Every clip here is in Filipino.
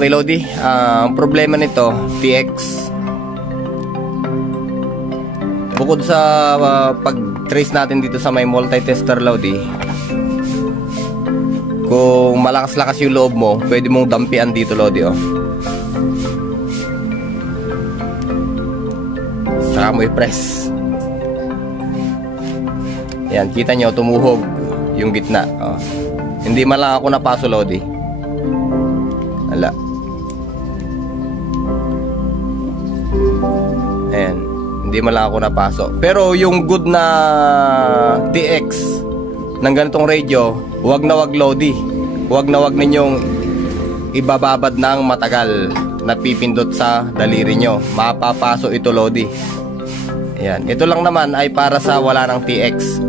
Okay, Lodi, ang problema nito, TX. Bukod sa pag-trace natin dito sa may multi-tester, Lodi, kung malakas-lakas yung loob mo, pwede mong dampian dito, Lodi, oh. Saka mo i-press. Yan, kita nyo, tumuhog yung gitna, oh. Hindi man lang ako napaso, Lodi. Wala. Ayan, hindi man lang ako napasok. Pero yung good na TX ng ganitong radio, wag na wag, Lodi. Wag na wag ninyong ibababad ng matagal na pipindot sa daliri nyo. Mapapaso ito, Lodi. Ayan, ito lang naman ay para sa wala ng TX.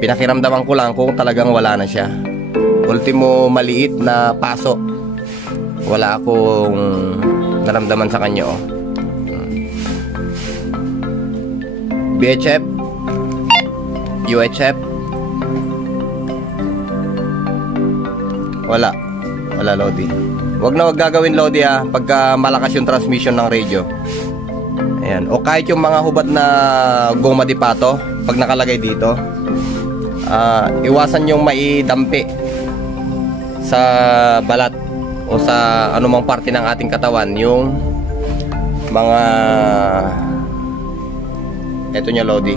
Pinakiramdaman ko lang kung talagang wala na siya. Ultimo maliit na paso, wala akong naramdaman sa kanya, oh. BHF, UHF, wala, Lodi. Wag na wag gagawin, Lodi, ha, pagka malakas yung transmission ng radio. Ayan, o kahit yung mga hubad na goma di pato, pag nakalagay dito, iwasan yung maidampi sa balat o sa anumang parte ng ating katawan, yung mga eto nya, Lodi,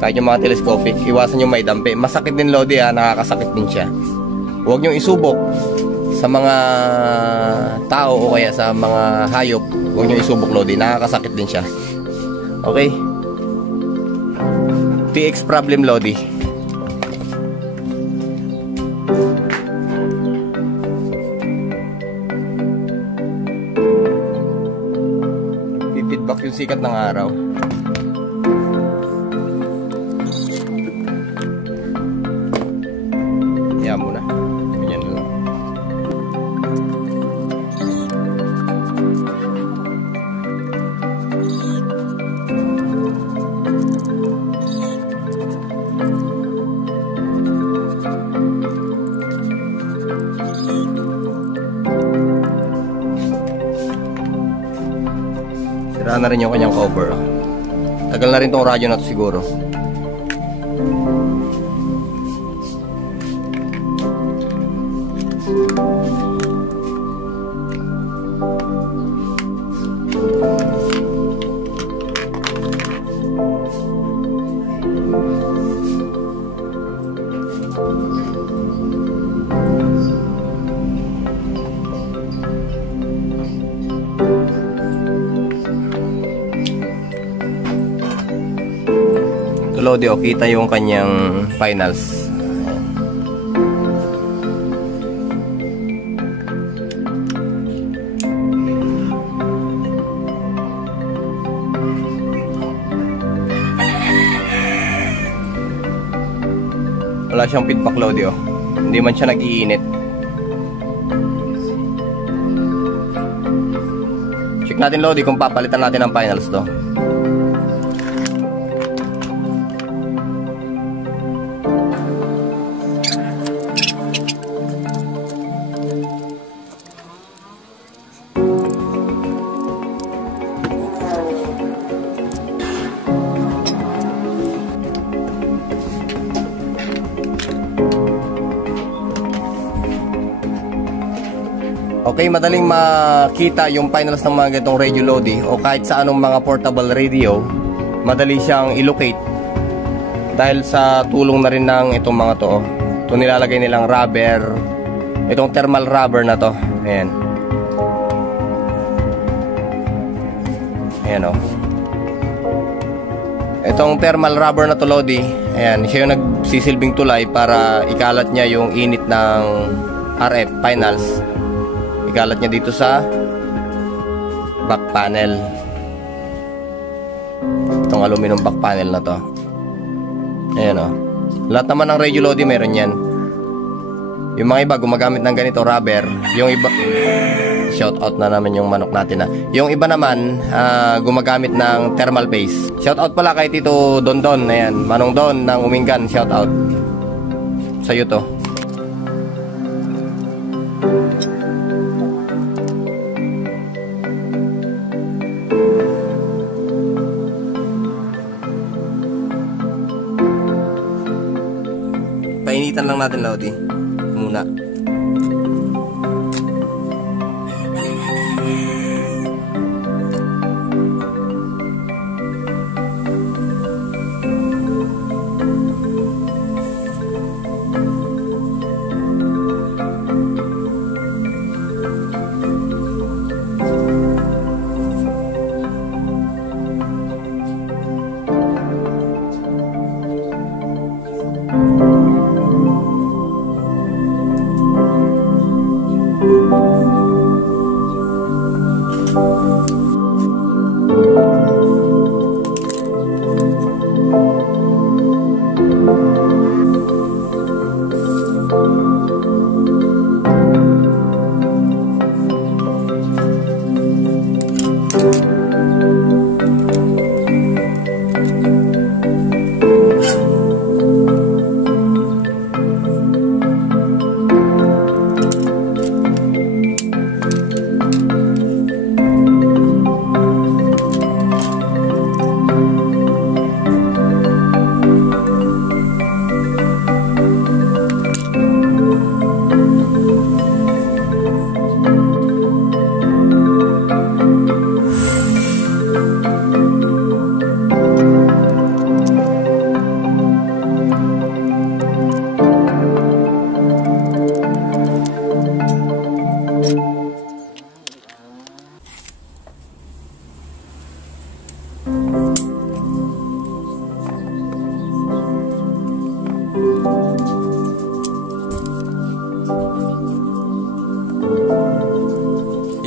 kahit yung mga telescopic, iwasan yung may dampi. Masakit din, Lodi, ha, nakakasakit din siya. Huwag nyo isubok sa mga tao o kaya sa mga hayop. Huwag nyo isubok, Lodi, nakakasakit din siya. Okay, TX problem, Lodi. Feedback yung sikat ng araw. Yan muna. Ganyan lang. Sira na rin yung kanyang cover. Tagal na rin tong radyo na to siguro. Lodi, o kita yung kanyang finals. Wala siyang feedback, Lodi, oh. Hindi man siya nag-iinit. Check natin, Lodi, kung papalitan natin ang finals to. Okay, madaling makita yung finals ng mga ganitong radio, Lodi, o kahit sa anong mga portable radio, madali siyang i-locate dahil sa tulong na rin ng itong mga to, oh. Ito nilalagay nilang rubber, itong thermal rubber na to. Ayan. Ayan, oh. Itong thermal rubber na to, Lodi, ayan, siya yung nagsisilbing tulay para ikalat niya yung init ng RF finals. Ikalat niya dito sa back panel. Itong aluminum back panel na to. Ayan o. Lahat naman ng radio Lodi meron yan. Yung mga iba gumagamit ng ganito rubber. Yung iba, shout out na naman yung manok natin na. Yung iba naman gumagamit ng thermal paste. Shout out pala kay Tito Dondon. Ayan, Manong Don ng Umingan. Shout out sa'yo to. Painitan lang natin Lodi muna.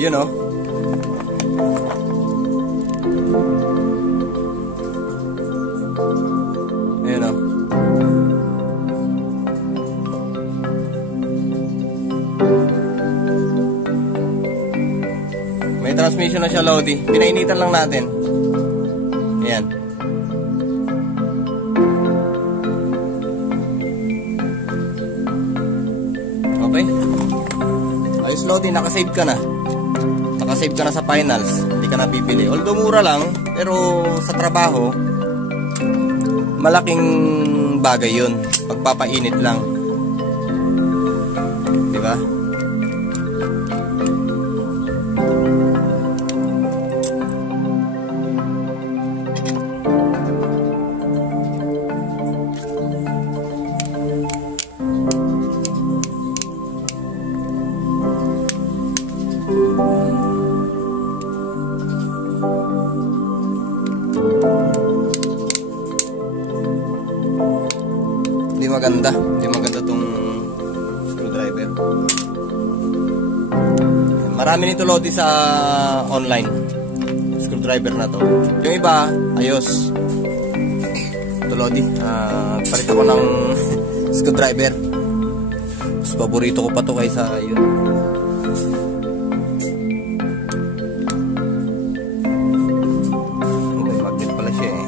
Yun o. Ayun o. May transmission na siya Lodi. Pinainitan lang natin. Ayan. Okay. Ayos Lodi, nakasave ka na. Nakasave ka na sa finals. Hindi ka na bibili. Although mura lang, pero sa trabaho malaking bagay yun. Pagpapainit lang. Diba? Hindi maganda tong screwdriver. Marami nito Lodi sa online screwdriver na to. Yung iba ayos. Ito Lodi, palit ako ng screwdriver. Mas paborito ko pa to kaysa yun. May magnet pala siya eh.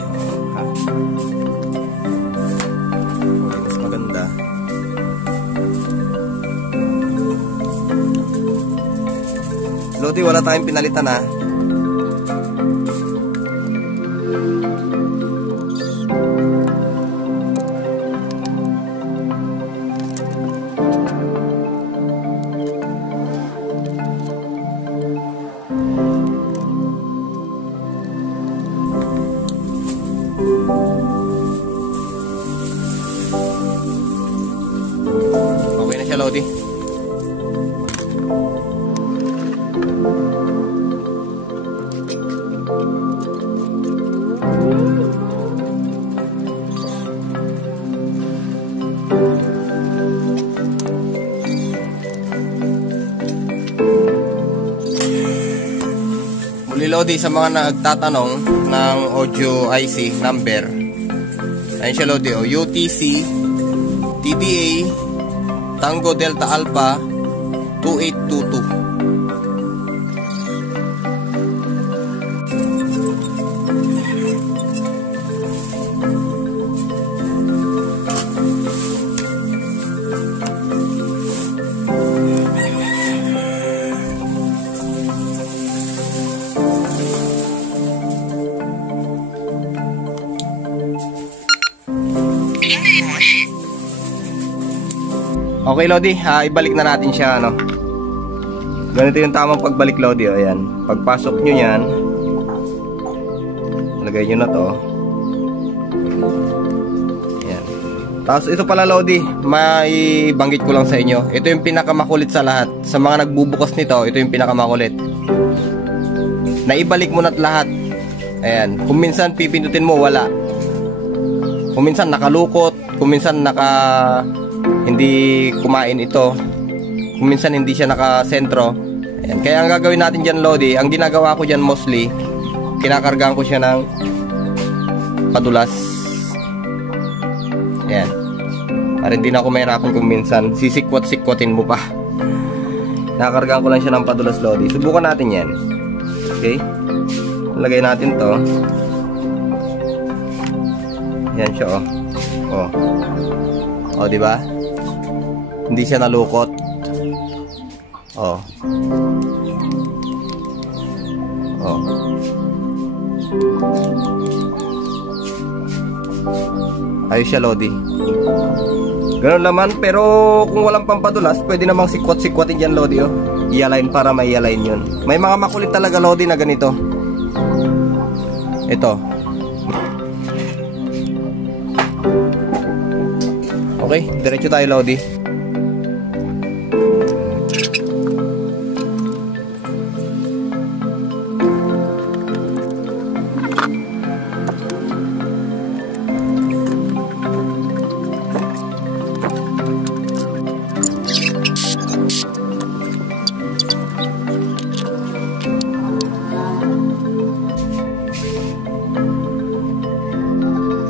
Lodi, wala tayong pinalitan ha. Okay na siya Lodi. Lodi, sa mga nagtatanong ng audio IC number, ayun siya Lodi, UTC TDA Tango Delta Alpha 2822. Okay Lodi, ibalik na natin siya ano. Ganito yung tamang pagbalik Lodi, ayan. Pagpasok nyo yan, lagay nyo na to. Ayan. Tapos ito pala Lodi, may banggit ko lang sa inyo. Ito yung pinakamakulit sa lahat. Sa mga nagbubukas nito, ito yung pinakamakulit. Naibalik mo na't lahat. Ayan. Kung minsan pipindutin mo, wala. Kung minsan nakalukot, kung minsan hindi kumain ito, kung minsan hindi siya nakasentro. Ayan. Kaya ang gagawin natin dyan Lodi, ang ginagawa ko dyan mostly, kinakargaan ko siya ng padulas. Ayan. Para hindi na ako mahirapan kung minsan sisikwat-sikwatin mo pa. Nakakargaan ko lang siya ng padulas Lodi. Subukan natin yan. Okay, lagay natin to. Yan siya oh, diba? Hindi siya nalukot. Oh. Ayos siya Lodi. Ganun naman, pero kung walang pampadulas, pwede namang sikwat-sikwatin dyan Lodi oh. I-align para may i-align yun. May mga makulit talaga Lodi na ganito. Ito. Okay, diretso tayo Lodi.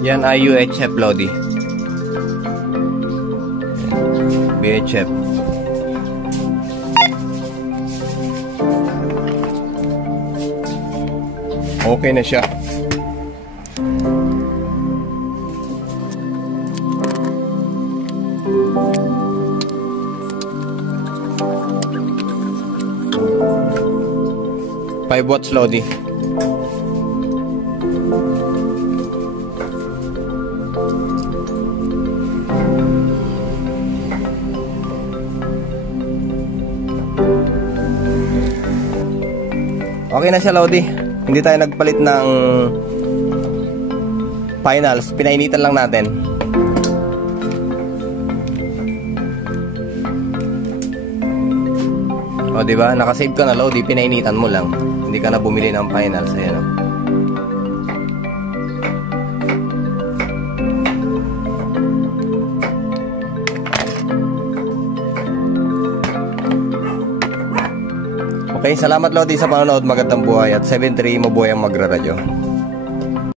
Yan ay UHF Lodi. BHF. Okay na siya. Five watts Lodi. Okay na siya Lodi. Hindi tayo nagpalit ng finals. Pinainitan lang natin. O diba? Nakasave ka na Lodi. Pinainitan mo lang. Hindi ka na bumili ng finals. Ayan o. Okay, salamat Lodi sa panonood. Magandang buhay at 7-3 mabuhay ang magraradyo.